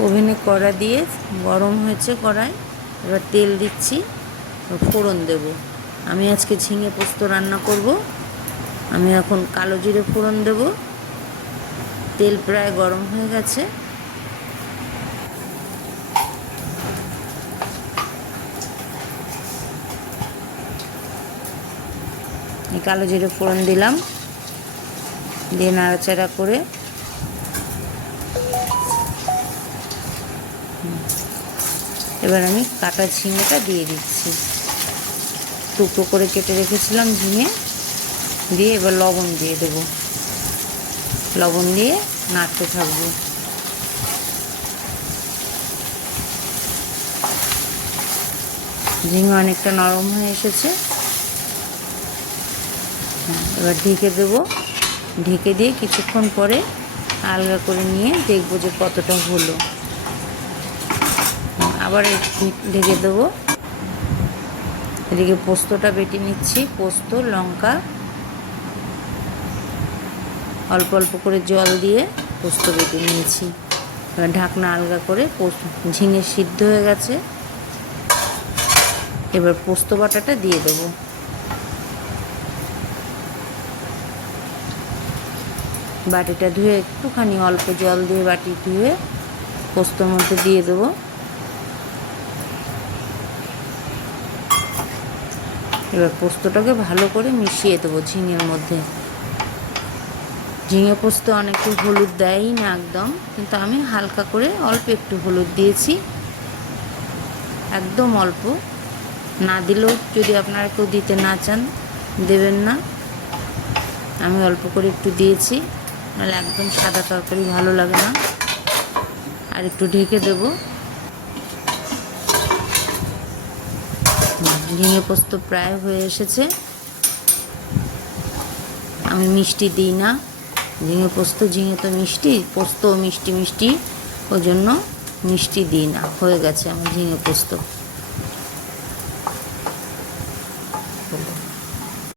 ওভেনে কড়া দিয়ে গরম হয়েছে কড়াই এবার তেল দিচ্ছি ফোড়ন দেব। আমি আজকে ঝিঙে পোস্ত রান্না করব। আমি এখন কালো জিরে ফোড়ন দেব। তেল প্রায় গরম হয়ে গেছে। কালো জিরে ফোড়ন দিলাম। দিয়ে নাড়াচাড়া করে এবার আমি কাটা ঝিঙেটা দিয়ে দিচ্ছি। টুকরো করে কেটে রেখেছিলাম ঝিঙে। দিয়ে এবার লবণ দিয়ে দেবো। লবণ দিয়ে নাড়তে থাকব। ঝিঙে অনেকটা নরম হয়ে এসেছে। হ্যাঁ, এবার ঢেকে দেবো। ঢেকে দিয়ে কিছুক্ষণ পরে আলগা করে নিয়ে দেখব যে কতটা হলো। আবার ঢেকে দেবো। এদিকে পোস্তটা বেটে নিচ্ছি, পোস্ত, লঙ্কা, অল্প অল্প করে জল দিয়ে পোস্ত বেটে নিয়েছি। এবার ঢাকনা আলগা করে পোস্ত ঝিঙে সিদ্ধ হয়ে গেছে। এবার পোস্ত বাটাটা দিয়ে দেবো। বাটিটা ধুয়ে একটুখানি অল্প জল দিয়ে বাটি ধুয়ে পোস্তর মধ্যে দিয়ে দেবো। এবার পোস্তটাকে ভালো করে মিশিয়ে দেবো ঝিঙের মধ্যে। ঝিঙে পোস্ত অনেকে হলুদ দেয়ই না একদম, কিন্তু আমি হালকা করে অল্প একটু হলুদ দিয়েছি। একদম অল্প। না দিলেও যদি আপনারা কেউ দিতে না চান, দেবেন না। আমি অল্প করে একটু দিয়েছি, নাহলে একদম সাদা তরকারি ভালো লাগে না। আর একটু ঢেকে দেবো। ঝিঙে পোস্ত প্রায় হয়ে এসেছে। আমি মিষ্টি দিই না। ঝিঙে পোস্ত, ঝিঙে তো মিষ্টি, পোস্ত মিষ্টি মিষ্টি ওই জন্য মিষ্টি দিই না। হয়ে গেছে আমার ঝিঙে পোস্ত।